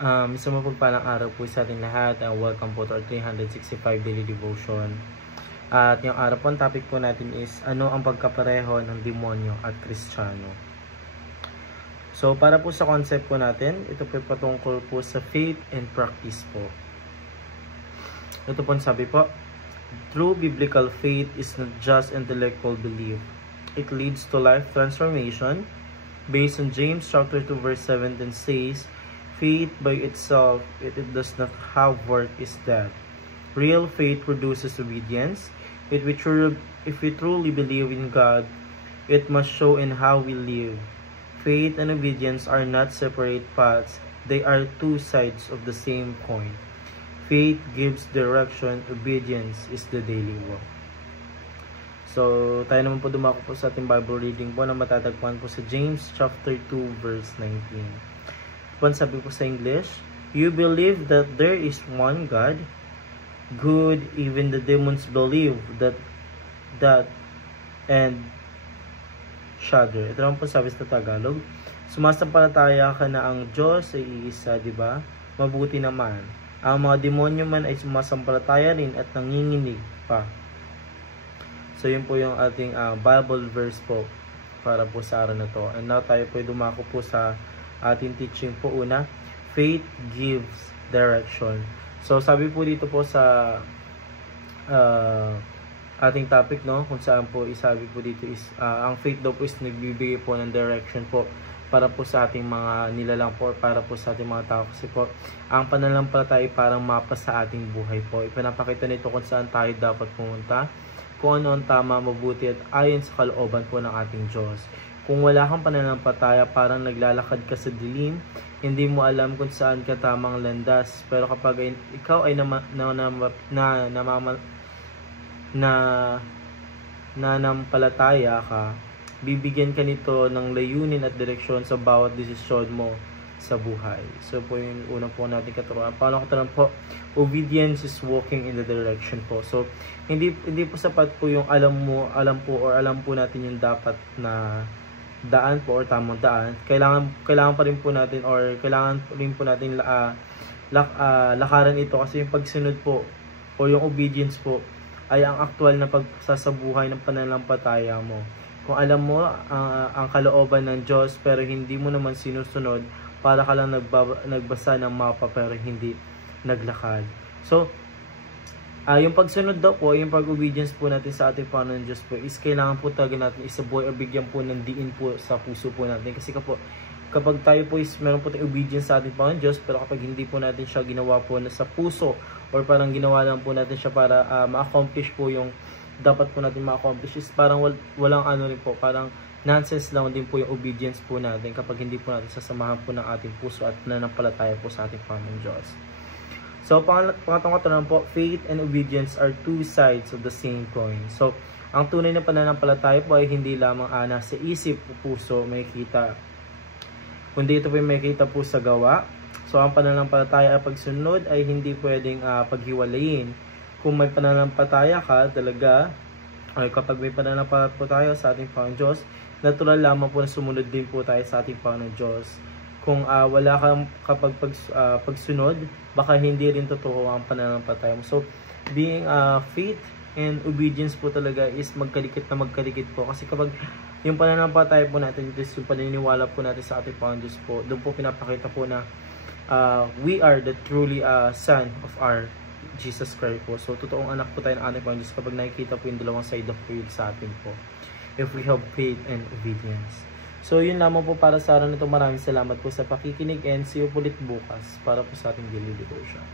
Isang mapagpalang araw po sa ating lahat. Welcome po to our 365 daily devotion. At yung araw po, ang topic po natin is ano ang pagkapareho ng demonyo at Kristiyano. So para po sa concept po natin, ito po patungkol po sa faith and practice po. Ito po sabi po, true biblical faith is not just intellectual belief. It leads to life transformation. Based on James chapter 2 verse 17 says, faith by itself, it does not have work, is dead. Real faith produces obedience. If we truly believe in God, it must show in how we live. Faith and obedience are not separate paths. They are two sides of the same coin. Faith gives direction. Obedience is the daily walk. So, tayo naman po dumako po sa ating Bible reading po na matatagpuan po sa James chapter 2 verse 19. Sabi po sa English, you believe that there is one God. Good, even the demons believe that and shudder. Ito naman po sabi sa Tagalog, sumasampalataya ka na ang Diyos ay iisa, di ba? Mabuti naman. Ang mga demonyo man ay sumasampalataya rin at nanginginig pa. So yun po yung ating Bible verse po para po sa araw na to. And now tayo po dumako po sa ating teaching po. Una, faith gives direction. So sabi po dito po sa ating topic, no, kung saan po isabi po dito is ang faith daw po is nagbibigay po ng direction po para po sa ating mga nilalang po, para po sa ating mga tao, kasi po ang pananampalataya ay parang mapa sa ating buhay po. Ipinapakita nito kung saan tayo dapat pumunta, kung ano ang tama, mabuti at ayon sa kalooban po ng ating Diyos. Kung wala kang pananampalataya, parang naglalakad ka sa dilim, hindi mo alam kung saan ka tamang landas. Pero kapag ikaw ay nanampalataya ka, bibigyan ka nito ng layunin at direksyon sa bawat desisyon mo sa buhay. So po yung unang po natin katuruan. Paano katuruan po? Obedience is walking in the direction po. So hindi po sapat po yung alam po natin yung dapat na daan po or tamang daan. Kailangan pa rin po natin lakaran ito, kasi yung pagsunod po o yung obedience po ay ang aktual na pagsasabuhay ng pananampalataya mo. Kung alam mo ang kalooban ng Diyos pero hindi mo naman sinusunod, para ka lang nagbasa ng mapa pero hindi naglakad. So yung pagsunod daw po, yung pag-obedience po natin sa ating Panginoon Diyos po is kailangan po talaga natin isabuhay o bigyan po ng diin po sa puso po natin. Kasi kapag tayo po is meron po tayong obedience sa ating Panginoon Diyos, pero kapag hindi po natin siya ginawa po na sa puso or parang ginawa lang po natin siya para ma-accomplish po yung dapat po natin ma-accomplish, is parang walang rin po, parang nonsense lang din po yung obedience po natin kapag hindi po natin sasamahan po ng ating puso at nananampalataya po sa ating Panginoon Diyos. So, pangatong katanungan po, faith and obedience are two sides of the same coin. So, ang tunay na pananampalataya po ay hindi lamang nasa isip o puso makikita, kundi ito po yung makikita po sa gawa. So, ang pananampalataya at pagsunod ay hindi pwedeng paghiwalayin. Kung may pananampalataya ka talaga, ay kapag may pananampalataya sa ating Panginoon Diyos, natural lamang po na sumunod din po tayo sa ating Panginoon Diyos. Kung wala kang pagsunod, baka hindi rin totoo ang pananampalataya mo. So, being faith and obedience po talaga is magkalikit po. Kasi kapag yung pananampalataya po natin, yung paniniwala po natin sa ating Panginoon Diyos po, doon po pinapakita po na we are the truly son of our Jesus Christ po. So, totoong anak po tayo ng ating Panginoon Diyos kapag nakikita po yung dalawang side of faith sa atin po. If we have faith and obedience. So, yun lamang po para sa araw nito. Maraming salamat po sa pakikinig and see you ulit bukas para po sa ating daily devotion.